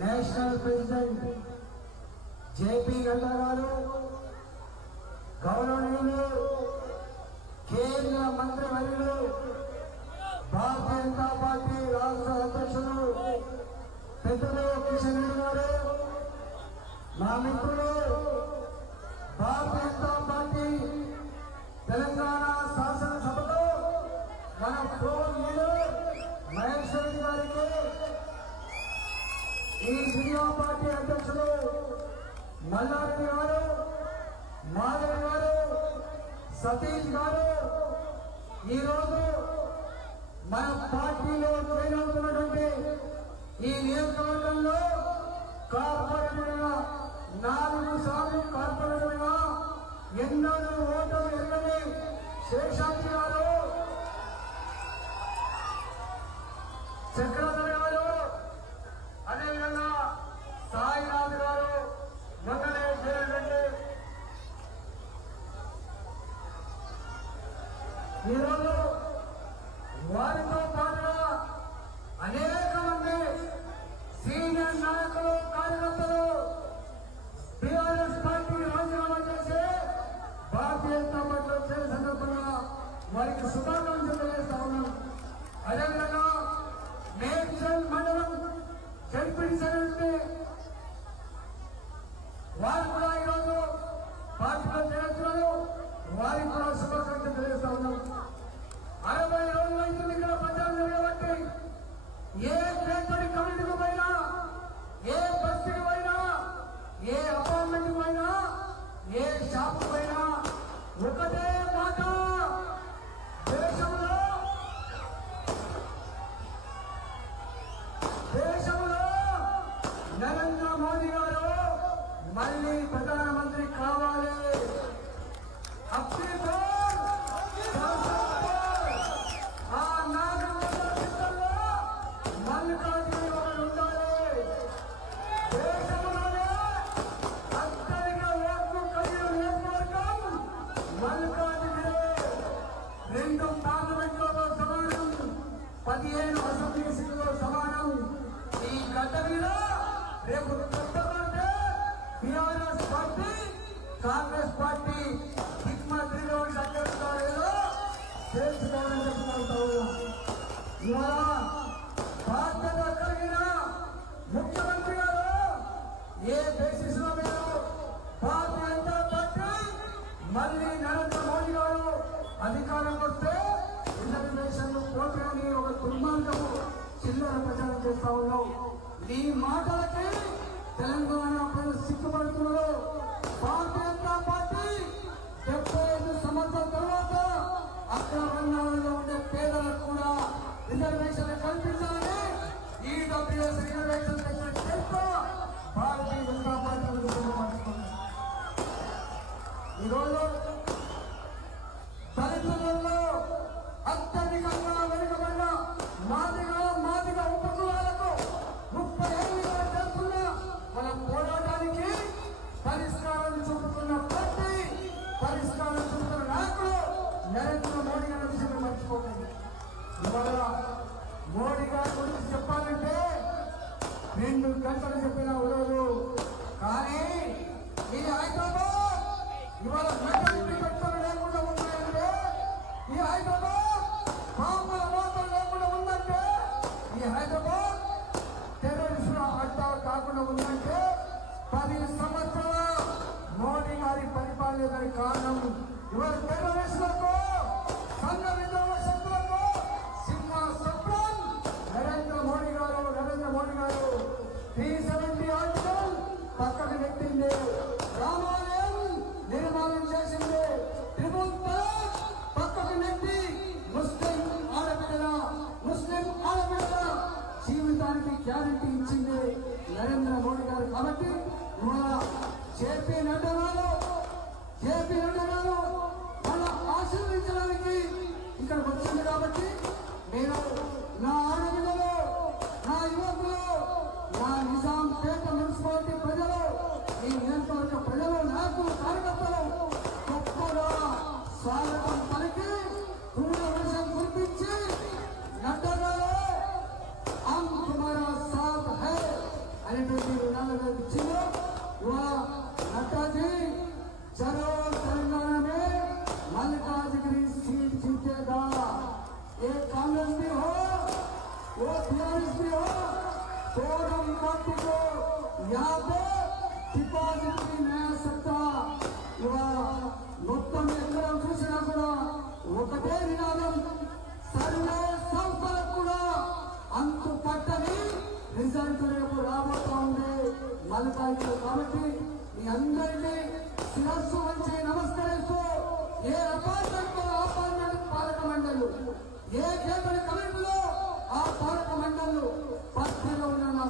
National president JP Nadda గారు, గౌరవనీయులు కేంద్ర మంత్రివర్యులు భారతీయ జనతా పార్టీ రాష్ట్ర అధ్యక్షులు పెద్దలు కిషన్ రెడ్డి గారు, మా మిత్రులు భారతీయ జనతా పార్టీ తెలంగాణ శాసనసభలో మన ఫ్లోర్ లీడర్ మహేష్ రెడ్డి గారికి, ఈ సినిమా పార్టీ అధ్యక్షులు మల్లారెడ్డి గారు, మాధవ్ గారు, సతీష్ గారు, ఈరోజు మన పార్టీలో జాయిన్ అవుతున్నటువంటి ఈ నియోజకవర్గంలో కార్పొరేటర్గా 4 సార్లు కార్పొరేటర్గా ఎన్నడూ ఓటమి ఎరగని శేషాద్రి గారు, చక్రధర్ గారు, అదేవిధంగా సాయినాథ్ గారు, మొన్ననే చేరండి. ఈరోజు వారితో పాటుగా అనేక మంది సీనియర్ నాయకులు, కార్యకర్తలు టీఆర్ఎస్ పార్టీ రాజీనామా చేసి భారతీయ జనతా పార్టీలో చేరే సందర్భంగా వారికి శుభాకాంక్షలు తెలియజేస్తా ఉన్నాం. అదేవిధంగా మేడ్చల్ మండలం జడ్పీటీసీ వారు కూడా ఈరోజు పార్టీలో చేరుతున్నారు. వారికి కూడా శుభాకాంక్షలు తెలియజేస్తా ఉన్నాం. 60 రోజులు అవుతుంది ఇక్కడ ప్రచారం జరగబట్టి. ఏ కేంద్ర కమిటీకి పోయినా, ఏ బస్సుకి పోయినా, ఏ అపార్ట్మెంట్ పోయినా, ఏ షాప్ పోయినా ఒకటే మాట, దేశంలో నరేంద్ర మోదీ గారు మళ్ళీ ప్రధానమంత్రి కావాలి. రెండు పార్లమెంట్లో సమానం, 15 అసెంబ్లీ సీట్లో సమానం. ఈ గడ్డ మీద రేపు కొత్తగా టీఆర్ఎస్ పార్టీ, కాంగ్రెస్ పార్టీ దిగ్మంత్రిగా సత్కరిస్తారేదో చేసుకోవాలని చెప్తా ఉన్నాం. ఇవాళ బాధ్యత కలిగిన ముఖ్యమంత్రి గారు ఏ బేసిస్ లో మీద భారతీయ జనతా పార్టీ మళ్ళీ నరేంద్ర మోదీ గారు అధికారం వస్తే రిజర్వేషన్లు పోతాయని ఒక దుర్మార్గము చిల్లర ప్రచారం చేస్తా ఉన్నాం. ఈ మాటలకి తెలంగాణ ప్రజలు సిగ్గుపడుతున్నారు. భారతీయ జనతా పార్టీ 75 సంవత్సరాల తర్వాత అగ్రవర్ణాలలో ఉండే పేదలకు కూడా రిజర్వేషన్లు కల్పించాలని ఈడబ్ల్యూఎస్ రిజర్వేషన్ చేస్తూ భారతీయ జనతా పార్టీ ఈరోజు దళితులలో అత్యధికంగా వెనుకబడిన మాదిగా ఉపకులాలకు 30 ఏళ్ళుగా చేస్తున్న మన పోరాటానికి పరిష్కారం చూపుతున్న పార్టీ, పరిష్కారం చూపుతున్న నాయకుడు నరేంద్ర మోడీ గారి విషయం మర్చిపోకండి. ఇవాళ మోడీ గారి గురించి చెప్పాలంటే 2 గంటలు చెప్పిన ఉదయం. కానీ ఇది హైదరాబాద్ ఇవాళ మెజారిటీ పెట్టుబడి లేకుండా ఉన్నాయంటే, ఈ హైదరాబాద్ మామూలు మోసం లేకుండా ఉందంటే, ఈ హైదరాబాద్ టెర్రరిస్టుల అడ్డా కాకుండా ఉందంటే 10 సంవత్సరాల మోడీ గారి పరిపాలన దానికి కారణం. ఇవాళ టెర్రరిస్టులకు, సంఘ విద్రోహ శక్తులకు సింహాసనం నరేంద్ర మోడీ గారు 370 ఆర్టికల్ పక్కన పెట్టింది. రామాలయం నిర్మాణం చేసింది. ట్రిపుల్ తలాక్ పక్కకు నెట్టి ముస్లిం ఆడపిల్లల జీవితానికి గ్యారంటీ ఇచ్చింది నరేంద్ర మోడీ గారు. కాబట్టి ఇవాళ జేపీ నడ్డా గారు వాళ్ళ ఆశీర్వదించడానికి ఇక్కడ వచ్చింది. కాబట్టి నేను నా ఆడపిల్లలు, నా యువకులు, నా నిజాంపేట మున్సిపాలిటీ ప్రజలు, ఈ నియోజకవర్గ ప్రజలు, నాయకులు, కార్యకర్తలు గొప్పగా స్వాగతం పలికి దూరదర్శనం కురిపించి నడ్డా గారు "హమ్ తుమ్హారా సాథ్ హై" అనే यहाँ पे डिपाजिट की नया सत्ता ఇవాళ మొత్తం ఎక్కడ చూసినా కూడా ఒకటే నినాదం సర్వే సంస్థలకు కూడా అంతు పట్టని రిజల్ట్ రేపు రాబోతా ఉంది మలకాయిలో. కాబట్టి మీ అందరికీ శిరస్సు వంచి నమస్కరిస్తూ ఏ అపార్ట్మెంట్ పాలక మండలు, ఏ కేంద్ర కమిటీలో ఆ పాలక మండలు పక్కన ఉన్న నా